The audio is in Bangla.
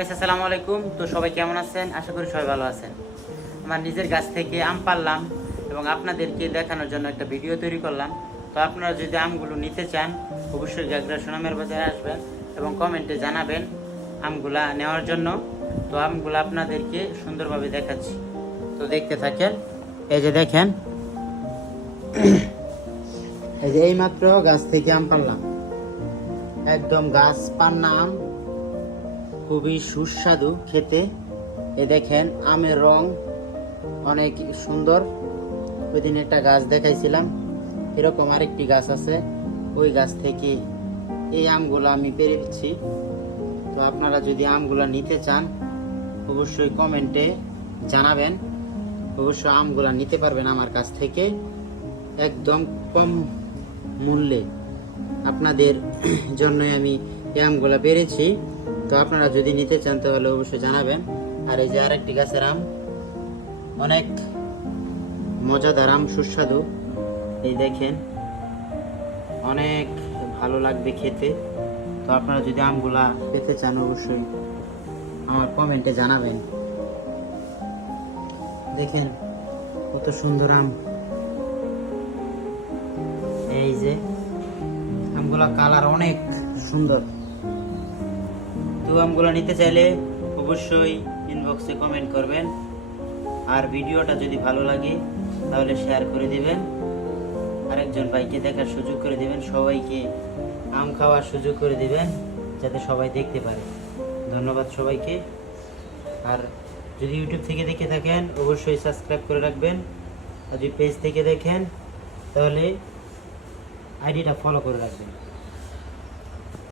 আসসালামু আলাইকুম। তো সবাই কেমন আছেন? আশা করি সবাই ভালো আছেন। আমার নিজের গাছ থেকে আম পারলাম এবং আপনাদেরকে দেখানোর জন্য একটা ভিডিও তৈরি করলাম। তো আপনারা যদি আমগুলো নিতে চান অবশ্যই গাগরা সোনামের বাজারে আসবেন এবং কমেন্টে জানাবেন আমগুলা নেওয়ার জন্য। তো আমগুলো আপনাদেরকে সুন্দরভাবে দেখাচ্ছি, তো দেখতে থাকেন। এই যে দেখেন, এই যে এইমাত্র গাছ থেকে আম পারলাম, একদম গাছ পান্না আম, খুবই সুস্বাদু খেতে। এ দেখেন আমের রং অনেক সুন্দর। ওই দিন একটা গাছ দেখাইছিলাম, এরকম আরেকটি গাছ আছে, ওই গাছ থেকে এই আমগুলো আমি পেরেছি। তো আপনারা যদি আমগুলো নিতে চান অবশ্যই কমেন্টে জানাবেন। অবশ্যই আমগুলো নিতে পারবেন আমার কাছ থেকে একদম কম মূল্যে। আপনাদের জন্যই আমি এই আমগুলো পেরেছি। তো আপনারা যদি নিতে চান তাহলে অবশ্যই জানাবেন। আর এই যে আরেকটি গাছের আম, অনেক মজাদার আম, সুস্বাদু। এই দেখেন, অনেক ভালো লাগবে খেতে। তো আপনারা যদি আমগুলা পেতে চান অবশ্যই আমার কমেন্টে জানাবেন। দেখেন কত সুন্দর আম। এই যে আমগুলা কালার অনেক সুন্দর। তো আমগুলা নিতে চাইলে অবশ্যই ইনবক্সে কমেন্ট করবেন। আর ভিডিওটা যদি ভালো লাগে তাহলে শেয়ার করে দিবেন, আরেকজন ভাইকে দেখার সুযোগ করে দিবেন, সবাইকে আম খাওয়ার সুযোগ করে দিবেন যাতে সবাই দেখতে পারে। ধন্যবাদ সবাইকে। আর যদি ইউটিউব থেকে দেখে থাকেন অবশ্যই সাবস্ক্রাইব করে রাখবেন, আর যদি পেজ থেকে দেখেন তাহলে আইডিটা ফলো করে রাখবেন।